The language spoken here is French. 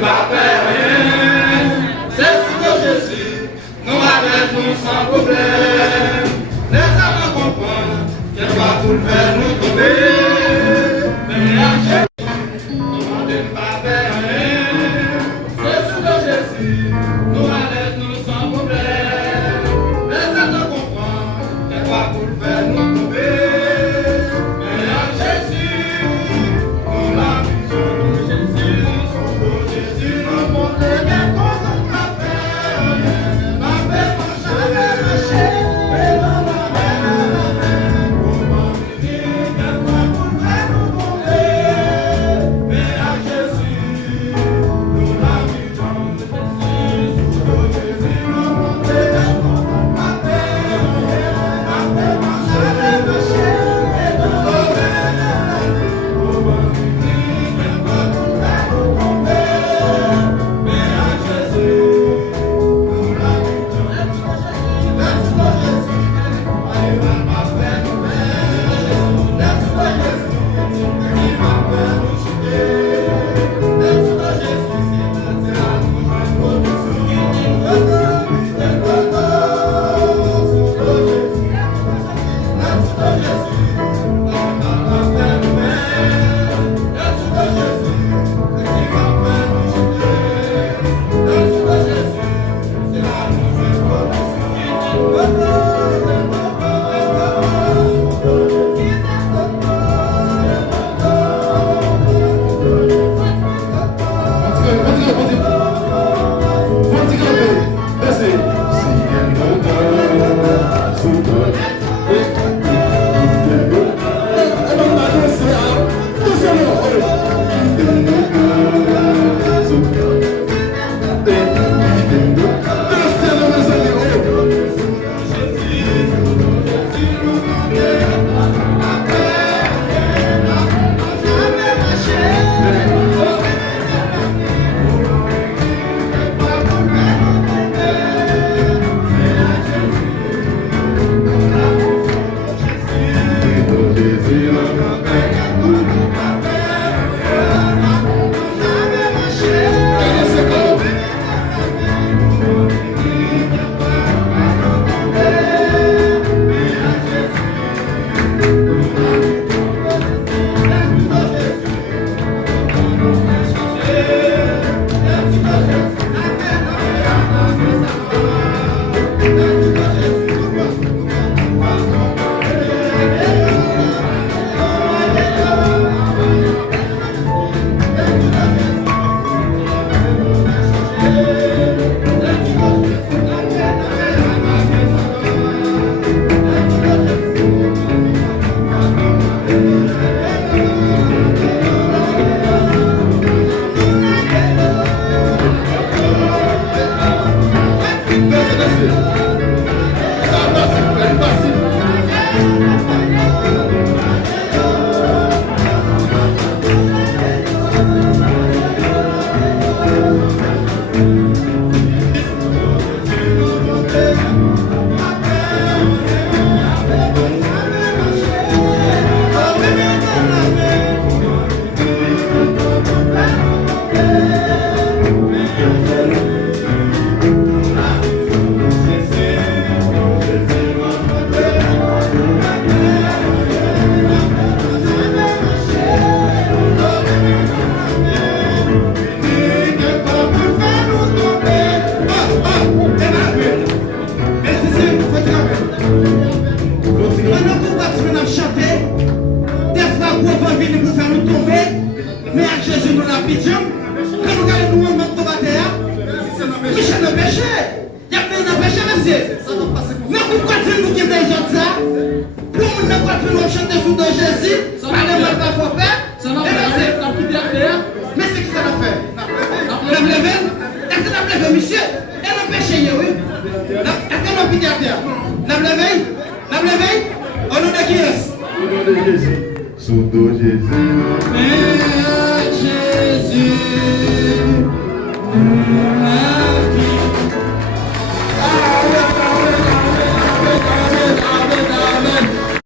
pas faire rien. C'est sous Jésus, nous avec nous sans problème. Les hommes comprennent qu'elle va pour le faire nous tomber. Mais à Jésus, nous ne pas faire rien. C'est sous Jésus, nous avec nous sans problème. Les hommes comprennent qu'elle va pour le faire nous tomber. Mais à Jésus, nous la visons. Jésus, nous montre bien qu'on n'a pas fait. La paix marche avec le chien. Jésus,